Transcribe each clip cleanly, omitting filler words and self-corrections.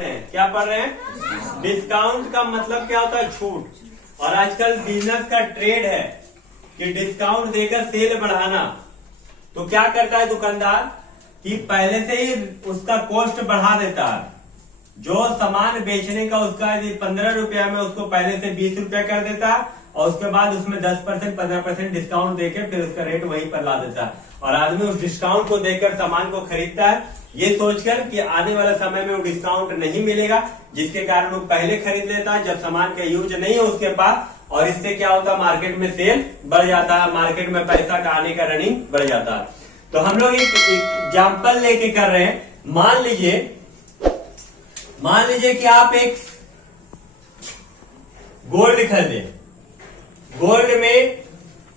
क्या पढ़ रहे हैं? डिस्काउंट का मतलब क्या होता है? छूट। और आजकल बिजनेस का ट्रेड है कि डिस्काउंट देकर सेल बढ़ाना। तो क्या करता है दुकानदार कि पहले से ही उसका कॉस्ट बढ़ा देता है। जो सामान बेचने का उसका यदि 15 रुपया में उसको पहले से 20 रुपया कर देता है और उसके बाद उसमें 10% 15% डिस्काउंट देकर फिर उसका रेट वहीं पर ला देता है। और आदमी उस डिस्काउंट को देकर सामान को खरीदता है ये सोचकर कि आने वाले समय में वो डिस्काउंट नहीं मिलेगा, जिसके कारण वो पहले खरीद लेता है जब सामान का यूज नहीं है उसके पास। और इससे क्या होता है? मार्केट में सेल बढ़ जाता है, मार्केट में पैसा का आने का रनिंग बढ़ जाता है। तो हम लोग एक एग्जाम्पल लेके कर रहे हैं। मान लीजिए कि आप एक गोल्ड खरीदे, गोल्ड में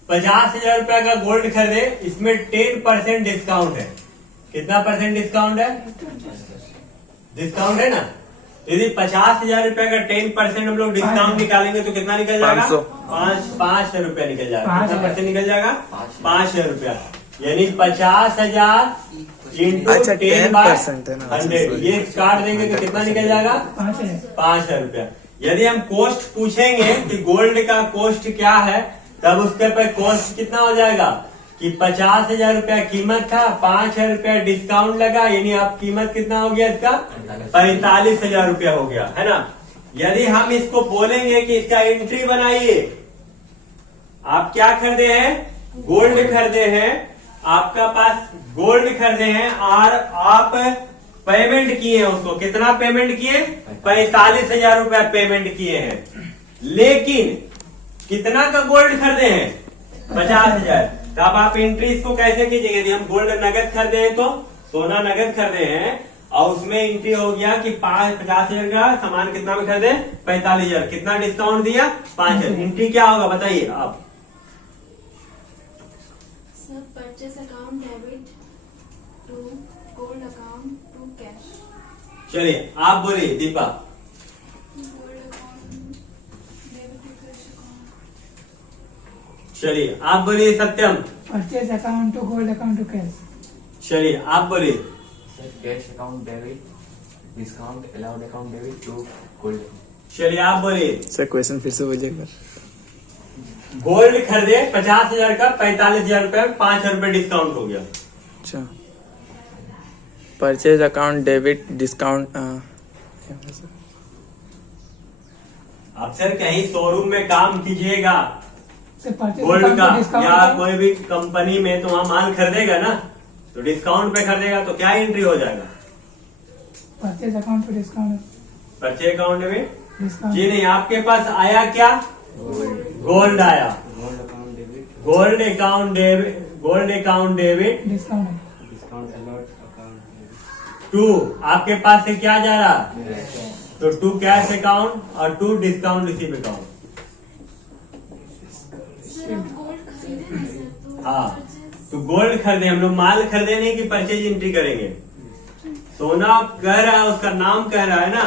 50,000 रुपया का गोल्ड खरीदे, इसमें 10% डिस्काउंट है। कितना परसेंट डिस्काउंट है? डिस्काउंट है ना। यदि 50,000 रुपया का 10% हम लोग डिस्काउंट निकालेंगे तो कितना निकल जाएगा? 500 रुपया निकल जाएगा। कितना परसेंट निकल जाएगा? 500 रुपया। यानी 50,000 इंटू 10/100 ये काट देंगे तो कितना निकल जाएगा? 500 रुपया। यदि हम कॉस्ट पूछेंगे कि गोल्ड का कॉस्ट क्या है, तब उसके पर कॉस्ट कितना हो जाएगा कि 50,000 रुपया कीमत था, 5,000 रुपया डिस्काउंट लगा, यानी आप कीमत कितना हो गया इसका? 45,000 रुपया हो गया, है ना। यदि हम इसको बोलेंगे कि इसका एंट्री बनाइए, आप क्या खरीदे हैं? गोल्ड खरीदे हैं। आपका पास गोल्ड खरीदे हैं और आप पेमेंट किए हैं उसको। कितना पेमेंट किए? 45,000 रुपया पेमेंट किए हैं। लेकिन कितना का गोल्ड खरीदे हैं? 50,000। तो अब आप एंट्री इसको कैसे कीजिएगा? यदि हम गोल्ड नगद खरीदे हैं तो सोना नगद खरीदे हैं और उसमें एंट्री हो गया कि 50,000 का सामान कितना में खरीदे? 45,000। कितना डिस्काउंट दिया? 5,000। एंट्री क्या होगा बताइए आप? Purchase account debit to gold account to cash. चलिए आप बोलिए Deepa. Gold account debit to cash account. चलिए आप बोलिए Satyam. Purchase account to gold account to cash. चलिए आप बोलिए। Sir cash account debit, discount allowed account debit to gold. चलिए आप बोलिए। सर क्वेश्चन फिर से बोलिएगा। गोल्ड खरीदे 50,000 का, 45,000 रुपया, 5,000 रुपये डिस्काउंट हो गया। अच्छा, परचेज अकाउंट डेबिट डिस्काउंट। आप सर कहीं शोरूम में काम कीजिएगा परचेज गोल्ड का डिस्काउंट या कोई भी कंपनी में, तो वहाँ माल खरीदेगा ना, तो डिस्काउंट पे खरीदेगा तो क्या एंट्री हो जाएगा? Purchase account to discount purchase account में डिस्काउंट। जी नहीं, आपके पास आया क्या? गोल्ड आया। Gold account debit, gold account debit, gold account debit discount discount allowed account debit to आपके पास से क्या जा रहा? कैश। तो टू कैश अकाउंट और to discount receive account. Sir आप गोल्ड खरीदे ना सर, तो हाँ, purchase- तो गोल्ड खरीदे हम लोग, माल खरीदे नहीं कि परचेज एंट्री करेंगे। सोना कह रहा है, उसका नाम कह रहा है ना।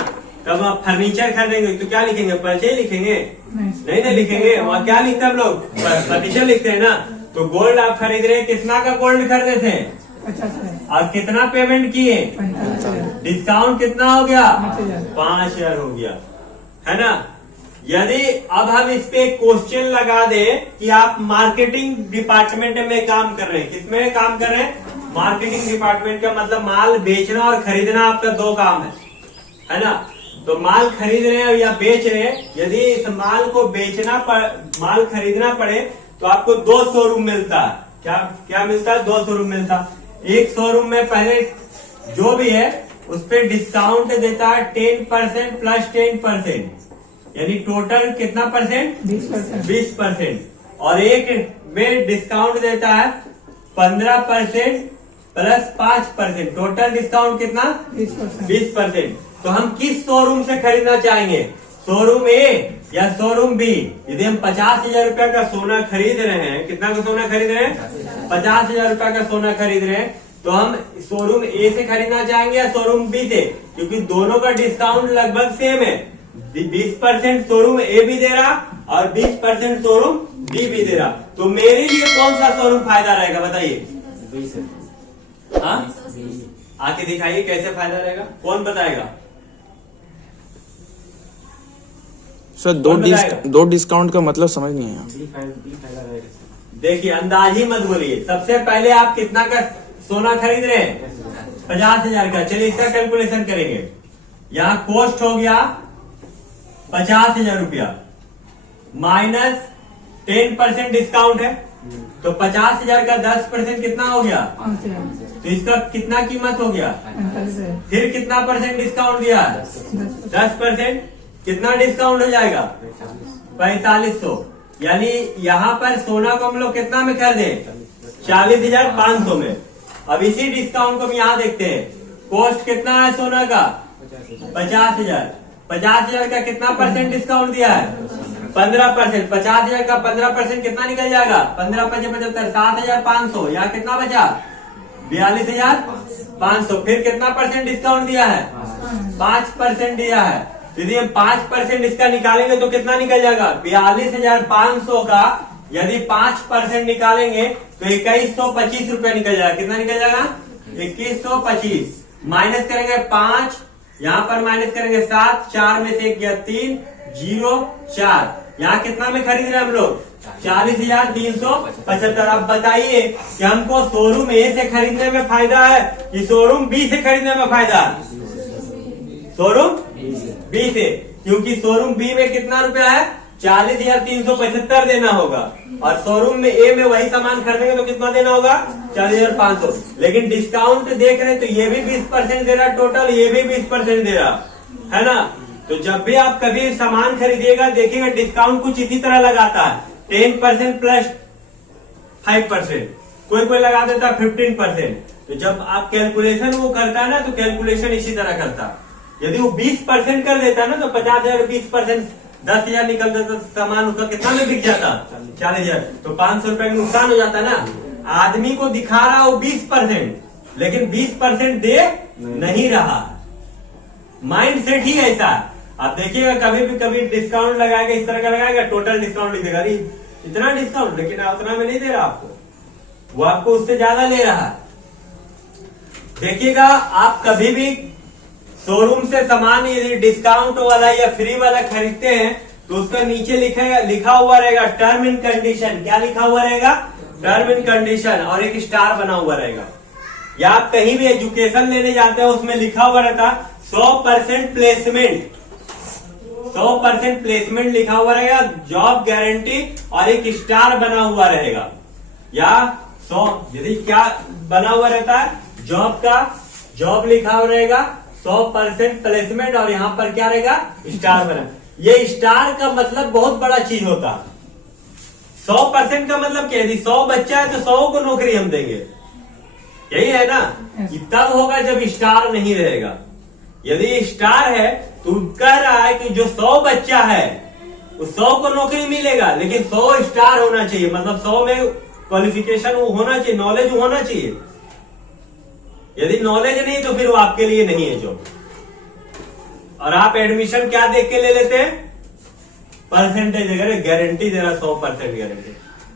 तब आप फर्नीचर खरीदेंगे तो क्या लिखेंगे? परचेज लिखेंगे? नहीं ना लिखेंगे। वहाँ क्या लिखते हैं हम लोग? फर्नीचर लिखते हैं ना। तो गोल्ड आप खरीद रहे हैं, कितना का गोल्ड खरीदे थे 50,000 और कितना पेमेंट किए? 45,000 डिस्काउंट कितना हो गया? 5,000 5,000 हो गया, है ना। यदि अब हम इस पे क्वेश्चन लगा दे कि आप मार्केटिंग डिपार्टमेंट में काम कर रहे हैं। किसमें काम कर रहे हैं? मार्केटिंग डिपार्टमेंट का मतलब माल बेचना और खरीदना आपका दो काम है ना। तो माल खरीद रहे हैं या बेच रहे हैं, यदि इस माल को माल खरीदना पड़े तो आपको 2 शोरूम मिलता है। क्या मिलता है? 2 शोरूम मिलता है। एक शोरूम में पहले जो भी है उस पर डिस्काउंट देता है 10% प्लस 10%, यानी टोटल कितना परसेंट? 20%। 20%। और एक में डिस्काउंट देता है 15% प्लस 5%, टोटल डिस्काउंट कितना? 20%। 20%। तो हम किस शोरूम से खरीदना चाहेंगे? शोरूम ए या शोरूम बी? यदि हम 50,000 रुपया का सोना खरीद रहे हैं, कितना का सोना खरीद रहे हैं? 50,000 रुपया का सोना खरीद रहे हैं, तो हम शोरूम ए से खरीदना चाहेंगे या शोरूम बी से? क्योंकि दोनों का डिस्काउंट लगभग सेम है। 20% शोरूम ए भी दे रहा और 20% शोरूम बी भी दे रहा। तो मेरे लिए कौन सा शोरूम फायदा रहेगा बताइए? बी सर। हाँ, आके दिखाइए कैसे फायदा रहेगा, कौन बताएगा? सर कौन बताएगा? दो डिस्काउंट का मतलब समझ नहीं आया। बी फायदा रहेगा सर। देखिए अंदाज ही मत बोलिए। सबसे पहले आप कितना का सोना खरीद रहे हैं? 50,000 का। चलिए इसका कैलकुलेशन करेंगे। यहाँ कॉस्ट हो गया 50,000 रुपया माइनस 10% डिस्काउंट है, तो 50,000 का 10% कितना हो गया? 5,000 तो इसका कितना कीमत हो गया? 45,000 फिर कितना परसेंट डिस्काउंट दिया? 10%। कितना डिस्काउंट हो जाएगा? 4500। यानी यहाँ पर सोना को हम लोग कितना में खरीदे? 40,500 में। अब इसी डिस्काउंट को हम यहाँ देखते हैं। कॉस्ट कितना है सोना का? 50,000। 50,000 का कितना परसेंट डिस्काउंट दिया है? 15%। 50,000 का 15% कितना निकल जाएगा? 15 × 75 7,500। यहाँ कितना बचा? 42,500। फिर कितना परसेंट डिस्काउंट दिया है? 5% दिया है। यदि हम 5% इसका निकालेंगे तो कितना निकल जाएगा? 42,500 का यदि 5% निकालेंगे तो 2,125 रुपया निकल जाएगा। कितना निकल जाएगा? 2,125। माइनस करेंगे 5, यहाँ पर माइनस करेंगे 7, 4 में से 1 गया 3, 0, 4। यहाँ कितना में खरीद रहे हैं हम लोग? 40,375। अब बताइए कि हमको शोरूम ए से खरीदने में फायदा है कि शोरूम बी से खरीदने में फायदा है? शोरूम बी से, क्योंकि शोरूम बी में कितना रुपया है? 40,375 देना होगा, और शोरूम में ए में वही सामान खरीदेंगे तो कितना देना होगा? 40,500। लेकिन डिस्काउंट देख रहे हैं तो ये भी 20% दे रहा, टोटल ये भी 20% दे रहा है ना। तो जब भी आप कभी सामान खरीदिएगा देखिएगा डिस्काउंट कुछ इसी तरह लगाता है, 10% प्लस 5%, कोई लगा देता है 15%। तो जब आप कैलकुलेशन वो करता है ना तो कैलकुलेशन इसी तरह करता है। यदि वो 20% कर देता ना तो 50,000 20% 10,000 निकल जाता, सामान उसका कितना में बिक जाता? 40,000। तो 500 रुपए का नुकसान हो जाता ना। आदमी को दिखा रहा वो 20%, लेकिन 20% दे नहीं रहा। माइंड सेट ही ऐसा। आप देखिएगा कभी भी कभी डिस्काउंट लगाएगा, इस तरह का लगाएगा, टोटल डिस्काउंट लिख देगा, अरे इतना डिस्काउंट, लेकिन उतना में नहीं दे रहा आपको, वो आपको उससे ज्यादा ले रहा है। देखिएगा आप कभी भी शोरूम से सामान यदि डिस्काउंट वाला या फ्री वाला खरीदते हैं तो उसका नीचे लिखा हुआ रहेगा टर्म एंड कंडीशन। क्या लिखा हुआ रहेगा? टर्म एंड कंडीशन, और एक स्टार बना हुआ रहेगा। या आप कहीं भी एजुकेशन लेने जाते हैं उसमें लिखा हुआ रहता 100% प्लेसमेंट, 100% प्लेसमेंट लिखा हुआ रहेगा, जॉब गारंटी, और एक स्टार बना हुआ रहेगा। या 100 यदि क्या बना हुआ रहता है? जॉब का जॉब लिखा हुआ रहेगा, 100% प्लेसमेंट, और यहाँ पर क्या रहेगा? स्टार बना। ये स्टार का मतलब बहुत बड़ा चीज होता है। 100% का मतलब क्या है? यदि 100 बच्चा है तो 100 को नौकरी हम देंगे, यही है ना। ये तब होगा जब स्टार नहीं रहेगा। यदि स्टार है तो कह रहा है कि जो 100 बच्चा है उस 100 को नौकरी मिलेगा, लेकिन 100 स्टार होना चाहिए, मतलब 100 में क्वालिफिकेशन वो होना चाहिए, नॉलेज होना चाहिए। यदि नॉलेज नहीं तो फिर वो आपके लिए नहीं है जॉब। और आप एडमिशन क्या देख के ले लेते हैं? परसेंटेज अगर गारंटी दे रहा 100% गारंटी,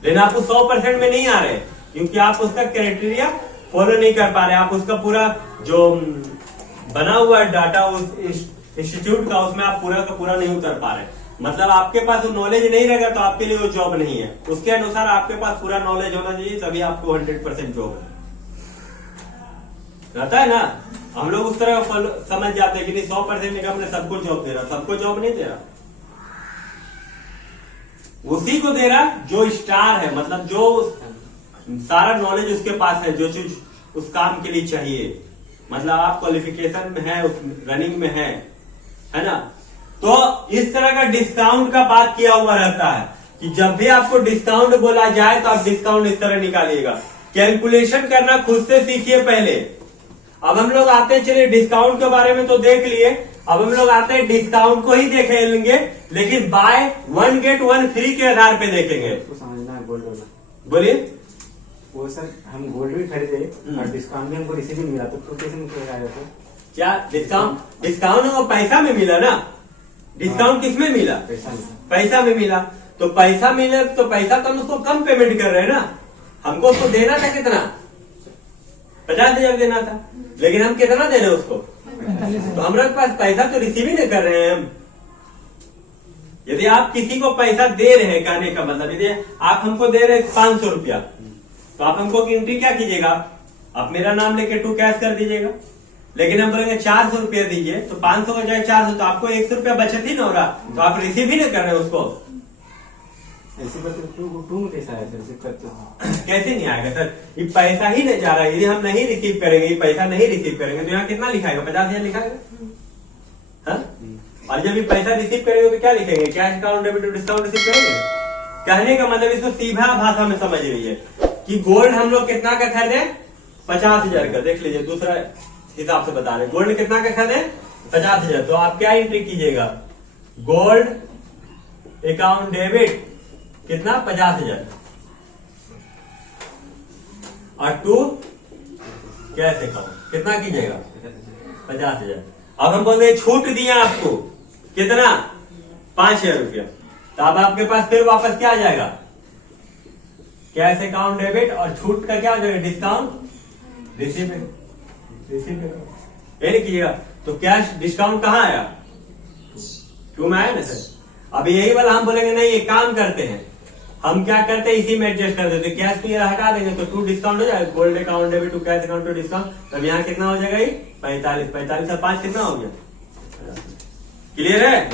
लेकिन आप उस 100% में नहीं आ रहे क्योंकि आप उसका क्राइटेरिया फॉलो नहीं कर पा रहे। आप उसका पूरा जो बना हुआ डाटा उस इंस्टीट्यूट का उसमें आप पूरा का पूरा नहीं उतर पा रहे। मतलब आपके पास वो नॉलेज नहीं रहेगा तो आपके लिए वो जॉब नहीं है। उसके अनुसार आपके पास पूरा नॉलेज होना चाहिए, तभी आपको 100% जॉब रहता है ना। हम लोग उस तरह समझ जाते हैं कि नहीं 100% निकाल हमने सबको जॉब दे रहा, सबको जॉब नहीं दे रहा, उसी को दे रहा जो स्टार है, मतलब जो सारा नॉलेज उसके पास है, जो चीज उस काम के लिए चाहिए, मतलब आप क्वालिफिकेशन में है, उस रनिंग में है ना। तो इस तरह का डिस्काउंट का बात किया हुआ रहता है कि जब भी आपको डिस्काउंट बोला जाए तो आप डिस्काउंट इस तरह निकालिएगा। कैलकुलेशन करना खुद से सीखिए पहले। अब हम लोग आते हैं, चलिए डिस्काउंट के बारे में तो देख लिए, अब हम लोग आते हैं डिस्काउंट को ही देख लेंगे, लेकिन बाय 1 गेट 1 फ्री के आधार पे देखेंगे। उसको समझना है गोल्ड वाला। बोलिए। वो सर हम गोल्ड भी खरीदे और डिस्काउंट भी हमको रिसीव नहीं मिला तो कैसे निकल आया? तो क्या डिस्काउंट वो पैसा में मिला ना। डिस्काउंट किस में मिला? पैसा में मिला। तो पैसा मिले तो पैसा तो हम उसको कम पेमेंट कर रहे हैं ना। हमको उसको देना था कितना? 50,000 देना था, लेकिन हम कितना दे रहे हैं उसको? तो हमारे पास पैसा तो रिसीव ही नहीं कर रहे हैं हम। यदि आप किसी को पैसा दे रहे हैं, कहने का मतलब यदि आप हमको दे रहे हैं 500 रुपया, तो आप हमको एंट्री क्या कीजिएगा, आप मेरा नाम लेके टू कैश कर दीजिएगा। लेकिन हम बोलेंगे 400 रुपया दीजिए, तो 500 हो जाए 400, तो आपको 100 रुपया बचत ही ना हो रहा, तो आप रिसीव ही नहीं कर रहे उसको। ऐसे करते टू में कैसा है सर, रिसीव करते हो? कैसे नहीं आएगा सर, ये पैसा ही नहीं जा रहा है। यदि हम नहीं रिसीव करेंगे, ये पैसा नहीं रिसीव करेंगे, तो यहाँ कितना लिखाएगा, 50,000 लिखाएगा। हाँ? और जब ये पैसा रिसीव करेंगे तो क्या लिखेंगे, cash account debit to discount receive करेंगे। कहने का मतलब इसको सीधा भाषा में समझ रही है कि गोल्ड हम लोग कितना का खरीदे, 50,000 का। देख लीजिए दूसरा हिसाब से बता रहे, गोल्ड कितना का खरीदे, 50,000। तो आप क्या एंट्री कीजिएगा, गोल्ड अकाउंट डेबिट कितना, 50,000, और टू कैश अकाउंट कितना कीजिएगा, 50,000। अब हम बोलते छूट दिया आपको कितना, 5,000 रुपया, तो अब आपके पास फिर वापस क्या आ जाएगा, कैश अकाउंट डेबिट, और छूट का क्या हो जाएगा, डिस्काउंट रिसीव ये नहीं कीजिएगा। तो कैश डिस्काउंट कहाँ आया, टू में आया ना सर। अब यही वाला हम बोलेंगे नहीं, ये काम करते हैं, हम क्या करते हैं इसी में एडजस्ट कर देते, कैश को ये हटा देंगे तो टू डिस्काउंट हो जाएगा, gold account debit to cash account to discount. तब यहाँ कितना हो जाएगा, 45 और 5 कितना हो गया, क्लियर है।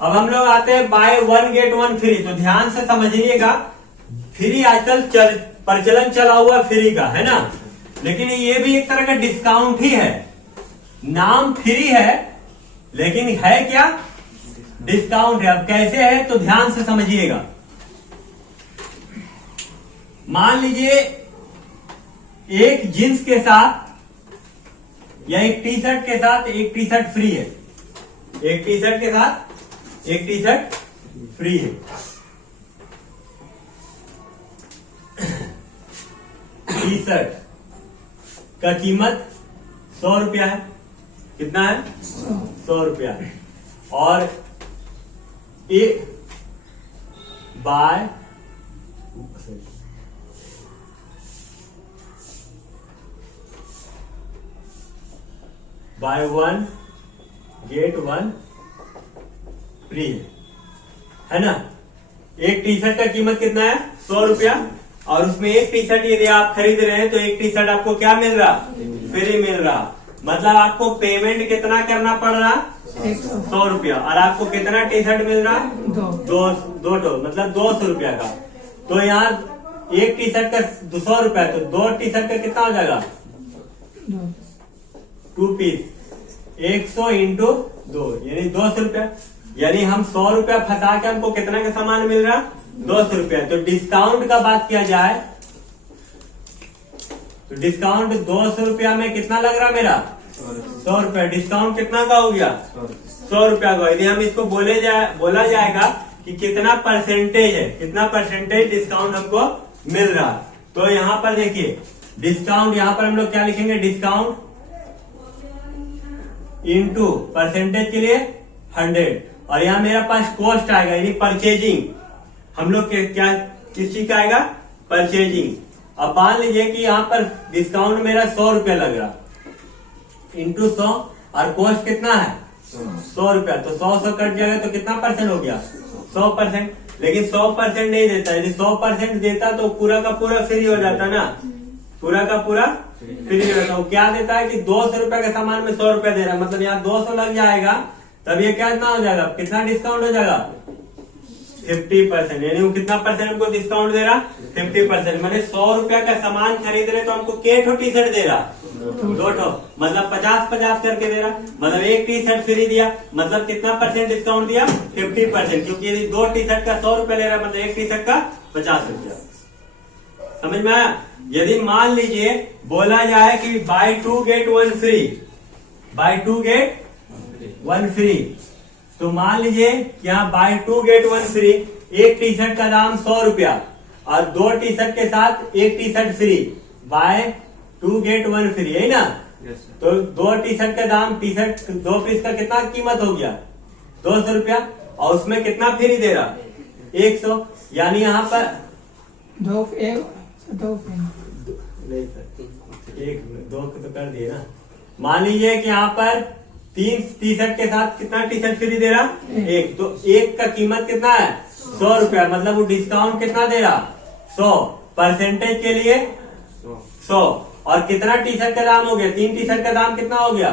अब हम लोग आते हैं बाय 1 गेट 1 फ्री। तो ध्यान से समझिएगा, फ्री आजकल प्रचलन चला हुआ फ्री का, है ना, लेकिन ये भी एक तरह का डिस्काउंट ही है। नाम फ्री है लेकिन है क्या, डिस्काउंट है। अब कैसे है तो ध्यान से समझिएगा। मान लीजिए एक जींस के साथ या एक टी शर्ट के साथ एक टी शर्ट फ्री है, एक टी शर्ट के साथ एक टी शर्ट फ्री है। टी शर्ट का कीमत 100 रुपया है, कितना है, 100 रुपया है। और एक बाय बाय 1 गेट 1 फ्री है ना। एक टी शर्ट का कीमत कितना है, 100 रुपया, और उसमें एक टी शर्ट यदि आप खरीद रहे हैं तो एक टी शर्ट आपको क्या मिल रहा, फ्री मिल रहा। मतलब आपको पेमेंट कितना करना पड़ रहा, 100 रुपया, और आपको कितना टी शर्ट मिल रहा, दो मतलब 200 रुपया का। तो यहाँ एक टी शर्ट का 100 रुपया, तो 2 टी शर्ट का कितना हो जाएगा, 2 पीस, 100 इंटू 2 यानी 200 रुपया। यानी हम 100 रुपया फंसा के हमको कितना का सामान मिल रहा, 200 रुपया। तो डिस्काउंट का बात किया जाए तो डिस्काउंट 200 रुपया में कितना लग रहा मेरा, 100 रुपया। डिस्काउंट कितना का हो गया, 100 रुपया का। यदि हम इसको बोला जाएगा कि कितना परसेंटेज है, कितना परसेंटेज डिस्काउंट हमको मिल रहा। तो यहाँ पर देखिए डिस्काउंट, यहाँ पर हम लोग क्या लिखेंगे, डिस्काउंट इंटू परसेंटेज के लिए 100, और यहाँ मेरा पास कॉस्ट आएगा यानी परचेजिंग। हम लोग क्या किस चीज का आएगा, परचेजिंग। अब मान लीजिए कि यहाँ पर डिस्काउंट मेरा 100 रुपया लग रहा, इंटू 100, और कॉस्ट कितना है 100 रुपया। तो 100 कट जाएगा तो कितना परसेंट हो गया, 100%। लेकिन 100% नहीं देता, यदि 100% देता तो पूरा का पूरा फ्री हो जाता ना, पूरा का पूरा फ्री हो जाता। वो क्या देता है कि 200 रुपया के सामान में 100 रुपया दे रहा है, मतलब यहाँ 200 लग जाएगा, तब ये कितना हो जाएगा, कितना डिस्काउंट हो जाएगा, 50%। यानी वो कितना परसेंट हमको डिस्काउंट दे रहा, 50%। मैंने 100 रुपया का सामान खरीद रहे तो हमको के टी शर्ट दे रहा, 2 मतलब 50-50 करके दे रहा, मतलब एक टी शर्ट फ्री दिया, मतलब कितना परसेंट डिस्काउंट दिया, 50%। क्योंकि यदि 2 टी शर्ट का 100 रुपया ले रहा, मतलब एक टी शर्ट का 50 रुपया। समझ में आया। यदि मान लीजिए बोला जाए कि buy 2 get 1 free, buy 2 get 1 free, तो मान लीजिए यहाँ बाय 2 गेट 1 फ्री, एक टी शर्ट का दाम 100 रुपया और 2 टी शर्ट के साथ एक T shirt free, buy 2 get 1 free है ना। तो 2 टी शर्ट का दाम, टी शर्ट 2 पीस का कितना कीमत हो गया, 200 रुपया, और उसमें कितना फ्री दे रहा, 100। यानी यहाँ पर एक 2 तो कर दिए ना। मान लीजिए कि यहाँ पर 3 टी शर्ट के साथ कितना टी शर्ट फ्री दे रहा? एक। तो एक का कीमत कितना है? 100 रुपया। मतलब वो डिस्काउंट कितना दे रहा? 100। परसेंटेज के लिए 100। और कितना टी शर्ट का दाम हो गया? 3 टी शर्ट का दाम कितना हो गया?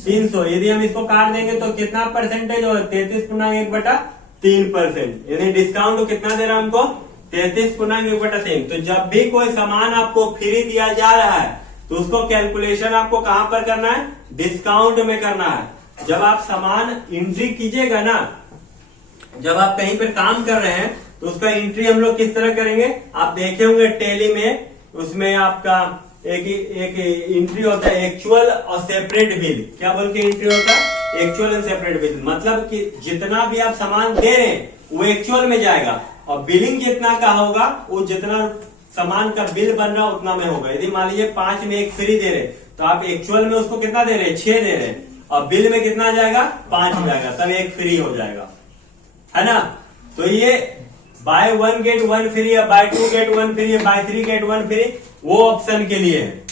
300। यदि हम इसको काट देंगे तो कितना परसेंटेज होगा? 33.1/3%। यानी डिस्काउंट कितना दे रहा हमको? 33.1/3। तो जब भी कोई सामान आपको फ्री दिया जा रहा है तो उसको कैलकुलेशन आपको कहां पर करना है? डिस्काउंट में करना है। जब आप सामान एंट्री कीजिएगा ना, जब आप कहीं पर काम कर रहे हैं तो उसका एंट्री हम लोग किस तरह करेंगे? आप देखे होंगे टैली में, उसमें आपका एक एंट्री होता है एक्चुअल और सेपरेट बिल। क्या बोल के एंट्री होता है? Actual and separate bill. मतलब कि जितना भी आप सामान दे रहे हैं वो एक्चुअल में जाएगा और बिलिंग जितना का होगा वो जितना सामान का बिल बन रहा उतना में होगा। यदि मान लीजिए 5 में एक फ्री दे रहे तो आप एक्चुअल में उसको कितना दे रहे हैं? 6 दे रहे हैं और बिल में कितना जाएगा? 5 जाएगा, तब एक फ्री हो जाएगा, है ना। तो ये बाय 1 गेट 1 फ्री है, बाय 2 गेट 1 फ्री है, बाय 3 गेट 1 फ्री, वो ऑप्शन के लिए है।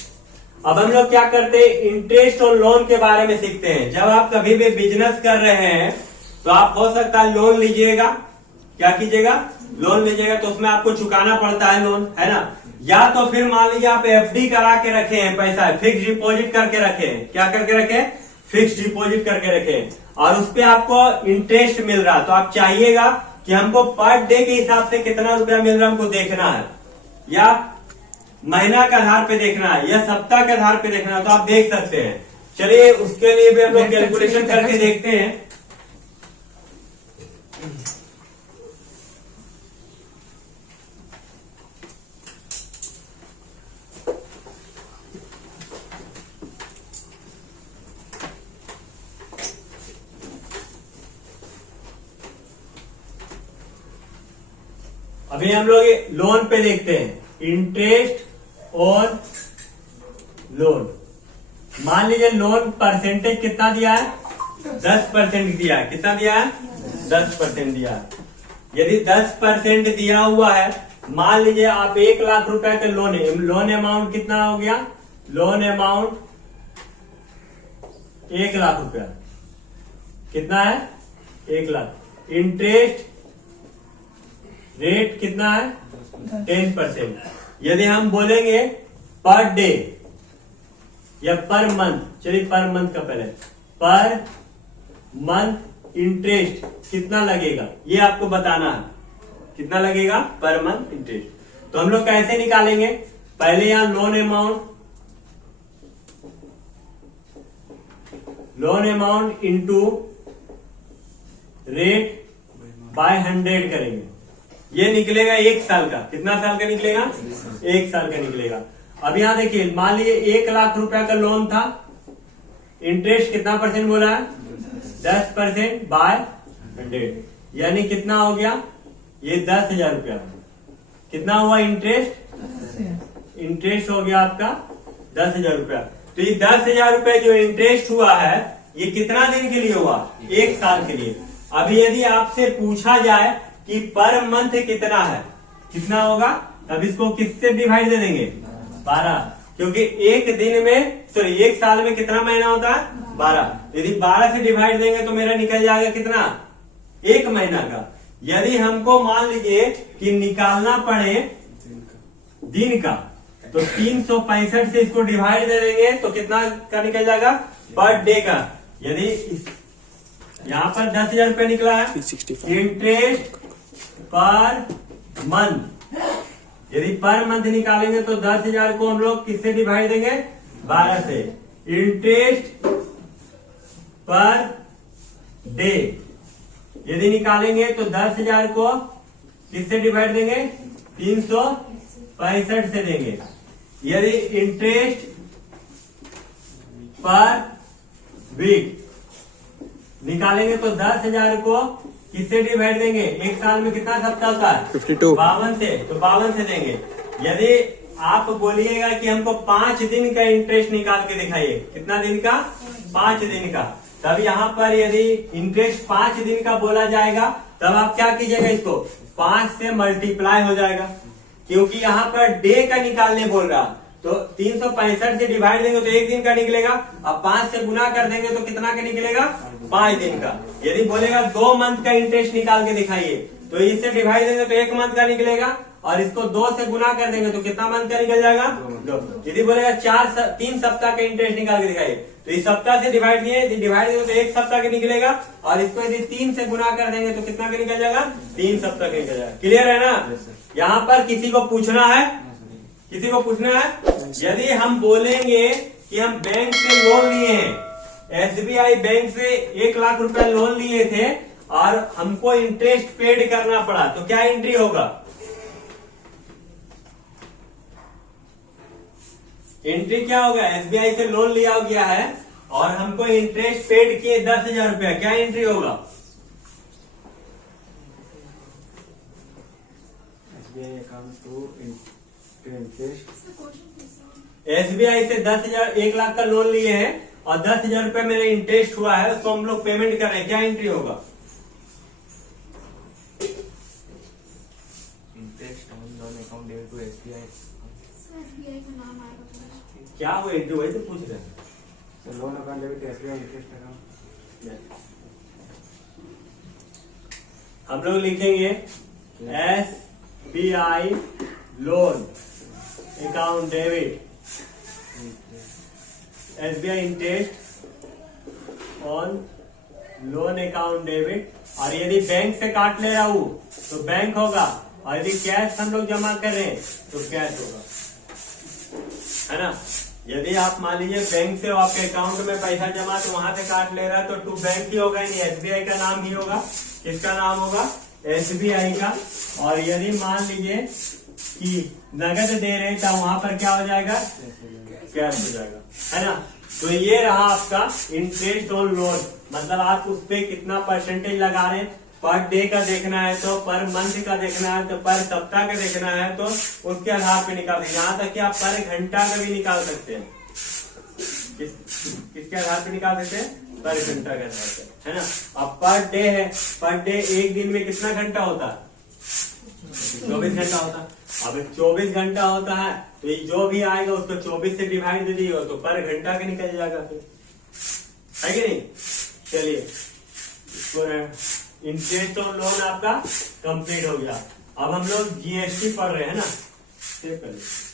अब हम लोग क्या करते हैं? इंटरेस्ट और लोन के बारे में सीखते हैं। जब आप कभी भी बिजनेस कर रहे हैं तो आप हो सकता है लोन लीजिएगा। क्या कीजिएगा? लोन लीजिएगा तो उसमें आपको चुकाना पड़ता है लोन, है ना। या तो फिर मान लीजिए आप एफडी करा के रखे हैं, पैसा फिक्स डिपॉजिट करके रखे हैं। क्या करके रखे? फिक्स डिपॉजिट करके रखे हैं और उस पर आपको इंटरेस्ट मिल रहा। तो आप चाहिएगा कि हमको पर डे के हिसाब से कितना रुपया मिल रहा है हमको देखना है, या महीना के आधार पे देखना है, या सप्ताह के आधार पे देखना है। तो आप देख सकते हैं। चलिए उसके लिए भी हम लोग कैलकुलेशन करके देखते हैं। अभी हम लोग लोन पे देखते हैं, इंटरेस्ट और लोन। मान लीजिए लोन परसेंटेज कितना दिया है? 10% दिया है। कितना दिया है? 10% दिया है। यदि 10% दिया हुआ है, मान लीजिए आप 1 लाख रुपए का लोन है। लोन अमाउंट कितना हो गया? लोन अमाउंट 1 लाख रुपया। कितना है? 1 लाख। इंटरेस्ट रेट कितना है? 10%। यदि हम बोलेंगे पर डे या पर मंथ, चलिए पर मंथ का पहले, पर मंथ इंटरेस्ट कितना लगेगा ये आपको बताना है। कितना लगेगा पर मंथ इंटरेस्ट? तो हम लोग कैसे निकालेंगे? पहले यहां loan amount into rate by 100 करेंगे। ये निकलेगा 1 साल का। कितना साल का निकलेगा? 1 साल का निकलेगा। अब यहां देखिए, मान लीजिए 1 लाख रुपया का लोन था, इंटरेस्ट कितना परसेंट बोला है? 10% बाय 100, यानी कितना हो गया? ये 10,000 रुपया। कितना हुआ इंटरेस्ट? इंटरेस्ट हो गया आपका 10,000 रुपया। तो ये 10,000 रुपया जो इंटरेस्ट हुआ है ये कितना दिन के लिए हुआ? 1 साल के लिए। अभी यदि आपसे पूछा जाए कि पर मंथ कितना है, कितना होगा? तब इसको किससे डिवाइड दे देंगे? 12, क्योंकि एक दिन में सॉरी 1 साल में कितना महीना होता है? 12। यदि 12 से डिवाइड देंगे तो मेरा निकल जाएगा कितना? 1 महीना का। यदि हमको मान लीजिए कि निकालना पड़े दिन का, तो 365 से इसको डिवाइड दे देंगे तो कितना का निकल जाएगा? पर डे का। यदि यहाँ पर 10,000 रुपया निकला है, 365 इंटरेस्ट पर मंथ। यदि पर मंथ निकालेंगे तो 10,000 को हम लोग किससे डिवाइड देंगे? 12 से। इंटरेस्ट पर डे यदि निकालेंगे तो 10,000 को किससे डिवाइड देंगे? 365 से देंगे। यदि इंटरेस्ट पर वीक निकालेंगे तो 10,000 को किससे डिवाइड देंगे? 1 साल में कितना सप्ताह होता है? 52। 52 से, तो 52 से देंगे। यदि आप बोलिएगा कि हमको 5 दिन का इंटरेस्ट निकाल के दिखाइए, कितना दिन का? 5 दिन का। तब यहाँ पर यदि इंटरेस्ट 5 दिन का बोला जाएगा तब आप क्या कीजिएगा? इसको 5 से मल्टीप्लाई हो जाएगा, क्योंकि यहाँ पर डे का निकालने बोल रहा। तो 365 से डिवाइड देंगे तो एक दिन का निकलेगा। अब 5 से गुना कर देंगे तो कितना का निकलेगा? 5 दिन का। यदि बोलेगा 2 मंथ का इंटरेस्ट निकाल के दिखाइए तो इससे डिवाइड देंगे तो 1 मंथ का निकलेगा, और इसको 2 से गुना कर देंगे तो कितना मंथ का निकल जाएगा? 2। यदि बोलेगा 3 सप्ताह का इंटरेस्ट निकाल के दिखाइए तो इस सप्ताह से डिवाइड देंगे तो 1 सप्ताह का निकलेगा, और इसको यदि 3 से गुना कर देंगे तो कितना का निकल जाएगा? 3 सप्ताह का निकल जाएगा। क्लियर है ना? यहाँ पर किसी को पूछना है? किसी को पूछना है? यदि हम बोलेंगे कि हम बैंक से लोन लिए हैं, SBI बैंक से 1 लाख रुपए लोन लिए थे और हमको इंटरेस्ट पेड करना पड़ा, तो क्या एंट्री होगा? एंट्री क्या होगा? SBI से लोन लिया गया है और हमको इंटरेस्ट पेड किए 10,000 रुपया, क्या एंट्री होगा? SBI account to interest. Sir question कैसे? SBI से 10,000 1 लाख का लोन लिए हैं और 10,000 रुपए मेरे इंटरेस्ट हुआ है, उसको हम लोग पेमेंट कर रहे हैं, क्या एंट्री होगा? Interest on loan account debit to SBI. Sir SBI का नाम आएगा पूरा। क्या वो एंट्री वही तो पूछ रहे हैं। So loan account debit to SBI interest account. हम लोग लिखेंगे SBI loan account debit, SBI interest on loan account debit, और यदि बैंक से काट ले रहा हूं तो बैंक होगा, और यदि कैश हम लोग जमा कर रहे हैं तो कैश होगा, है ना? यदि आप मान लीजिए बैंक से आपके अकाउंट में पैसा जमा तो वहां से काट ले रहा है तो टू बैंक ही होगा, नहीं SBI का नाम ही होगा। किसका नाम होगा? SBI का। और यदि मान लीजिए कि नगद दे रहे तो वहां पर क्या हो जाएगा? कैश हो जाएगा, है ना? तो ये रहा आपका इंटरेस्ट ऑन लोन, मतलब आप उस पे कितना परसेंटेज लगा रहे हैं। पर डे का देखना है तो पर मंथ का देखना है तो पर सप्ताह का देखना है तो उसके आधार पे निकाल सकते हैं। यहाँ तक कि आप पर घंटा का भी निकाल सकते हैं। किसके आधार पे निकाल सकते हैं? पर घंटा के आधार पे, है ना? अब पर डे है, पर डे एक दिन में कितना घंटा होता है? 24 घंटा होता है। अब 24 घंटा होता है तो ये जो भी आएगा उसको 24 से डिवाइड दे दिएगा तो पर घंटा का निकल जाएगा फिर, है कि नहीं? चलिए, इंटरेस्ट ऑन लोन आपका कंप्लीट हो गया। अब हम लोग GST पढ़ रहे हैं ना, सेव कर लीजिए।